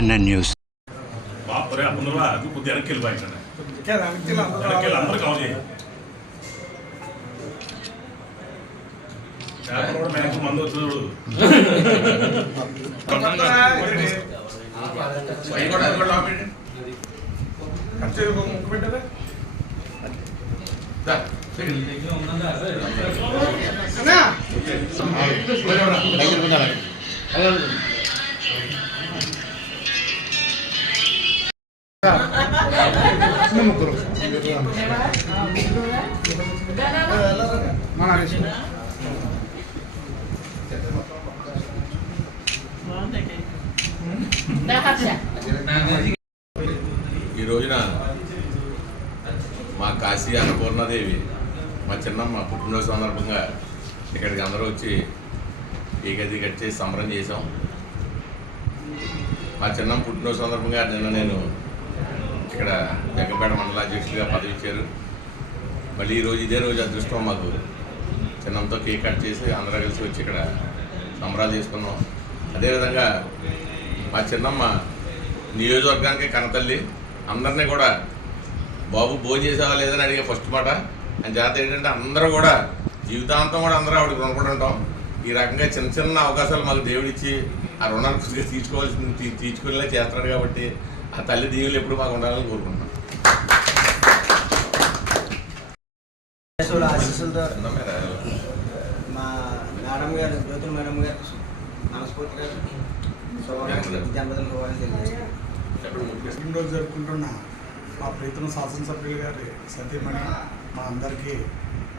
N news ಬಾಪರೆ ಅದನ್ನಲ್ಲ ಅದು ಬುದ್ಧಿ ಅರಕಿಲ್ವಾ ಇದ್ದಾನೆ ಅರಕಿಲ್ಲ ಅಂದ್ರೆ ಕಾವಲಿ ముగ్గురు. మన ఈ రోజున మా కాశీ అన్నపూర్ణాదేవి మా చిన్నమ్మ పుట్టినరోజు సందర్భంగా ఇక్కడికి అందరూ వచ్చి ఈ గది కట్టి సంబరం చేసాం మా చిన్నమ్మ పుట్టినరోజు సందర్భంగా నిన్న నేను ఇక్కడ జగ్గపేట మండల అధ్యక్షుడిగా పదవి ఇచ్చారు. మళ్ళీ ఈరోజు ఇదే రోజు అదృష్టం మాకు. చిన్నంతో కేక్ కట్ చేసి అందరూ కలిసి వచ్చి ఇక్కడ సంబరాలు చేసుకున్నాం. అదేవిధంగా మా చిన్నమ్మ నియోజకవర్గానికి కనతల్లి అందరినీ కూడా బాబు భోజనం చేసేవా లేదని అడిగే ఫస్ట్ మాట. అని జాతర ఏంటంటే అందరూ కూడా జీవితాంతం కూడా అందరూ ఆవిడకి రుణపడి ఉంటాం ఈ రకంగా చిన్న చిన్న అవకాశాలు మాకు దేవుడిచ్చి ఆ రుణాలు కొద్దిగా తీర్చుకోవాల్సింది తీ- తీర్చుకునేలా చేస్తున్నాడు కాబట్టి ఆ తల్లి దీవులు ఎప్పుడు మాకు ఉండాలని కోరుకుంటున్నాం. మా మేడం గారు జ్యోతుల మేడం గారు మనస్ఫూర్తిగా జన్మదిన పుట్టినరోజు జరుపుకుంటున్న మా ప్రీతమ శాసనసభ్యులు గారి సతీమణి మా అందరికీ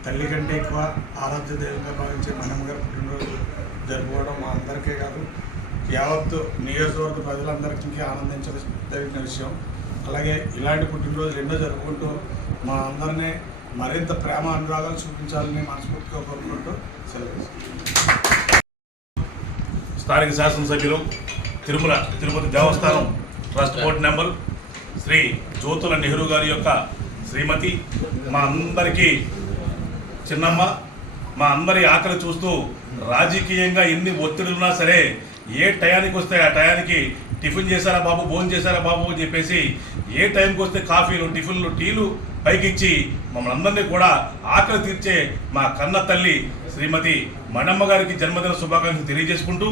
తల్లి కంటే ఎక్కువ ఆరాధ్య దైవంగా భావించే మనమ్మ గారి పుట్టినరోజు జరుపుకోవడం మా అందరికీ కాదు. యావత్తు నియోజకవర్గ ప్రజలందరికీ ఆనందించదగిన విషయం. అలాగే ఇలాంటి పుట్టినరోజులు ఎన్నో జరుపుకుంటూ మా అందరినీ మరింత ప్రేమ అనురాగాలు చూపించాలని మనస్ఫూర్తిగా కోరుకుంటూ సెలవు స్థానిక శాసనసభ్యులు Tirumala Tirupati Devasthanam trust board member Shri Jyothula Nehru గారి యొక్క శ్రీమతి మా అందరికీ చిన్నమ్మ మా అందరి ఆకలి చూస్తూ రాజకీయంగా ఎన్ని ఒత్తిడులున్నా సరే ఏ టయానికి వస్తే ఆ టయానికి టిఫిన్ చేశారా బాబు భోజనం చేశారా బాబు అని చెప్పేసి ఏ టైంకి వస్తే కాఫీలు టిఫిన్లు టీలు పైకిచ్చి మమ్మల్ని అందరినీ కూడా ఆకలి తీర్చే మా కన్న తల్లి శ్రీమతి మణమ్మ గారికి జన్మదిన శుభాకాంక్షలు తెలియజేసుకుంటూ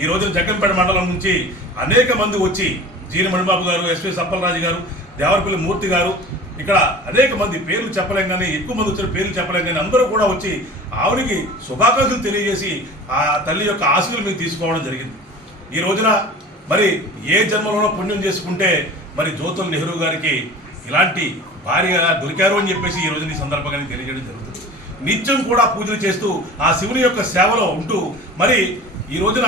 ఈ రోజున జగ్గంపేట మండలం నుంచి అనేక మంది వచ్చి జీని మణిబాబు గారు ఎస్వి సప్పలరాజు గారు దేవరపల్లి మూర్తి గారు ఇక్కడ అనేక మంది పేర్లు చెప్పలేం కానీ ఎక్కువ మంది వచ్చిన పేర్లు చెప్పలేం కానీ అందరూ కూడా వచ్చి ఆవిడికి శుభాకాంక్షలు తెలియజేసి ఆ తల్లి యొక్క ఆశలు మీకు తీసుకోవడం జరిగింది. ఈ రోజున మరి ఏ జన్మలోనో పుణ్యం చేసుకుంటే మరి జ్యోతుల నెహ్రూ గారికి ఇలాంటి భార్యగా దొరికారు అని చెప్పేసి ఈ రోజున ఈ సందర్భంగా తెలియజేయడం జరుగుతుంది. నిత్యం కూడా పూజలు చేస్తూ ఆ శివుని యొక్క సేవలో ఉంటూ మరి ఈ రోజున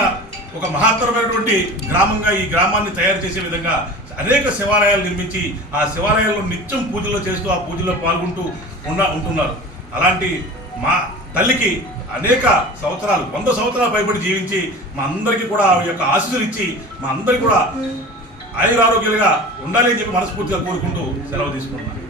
ఒక మహత్తరమైనటువంటి గ్రామంగా ఈ గ్రామాన్ని తయారు చేసే విధంగా అనేక శివాలయాలు నిర్మించి ఆ శివాలయాల్లో నిత్యం పూజలు చేస్తూ ఆ పూజలో పాల్గొంటూ ఉన్న ఉంటున్నారు. అలాంటి మా తల్లికి అనేక సంవత్సరాలు వంద సంవత్సరాలు పైబడి జీవించి మా అందరికీ కూడా ఆ యొక్క ఆశీస్సులు ఇచ్చి మా అందరికీ కూడా ఆయురారోగ్యాలుగా ఉండాలి అని చెప్పి మనస్ఫూర్తిగా కోరుకుంటూ సెలవు తీసుకుంటున్నాను.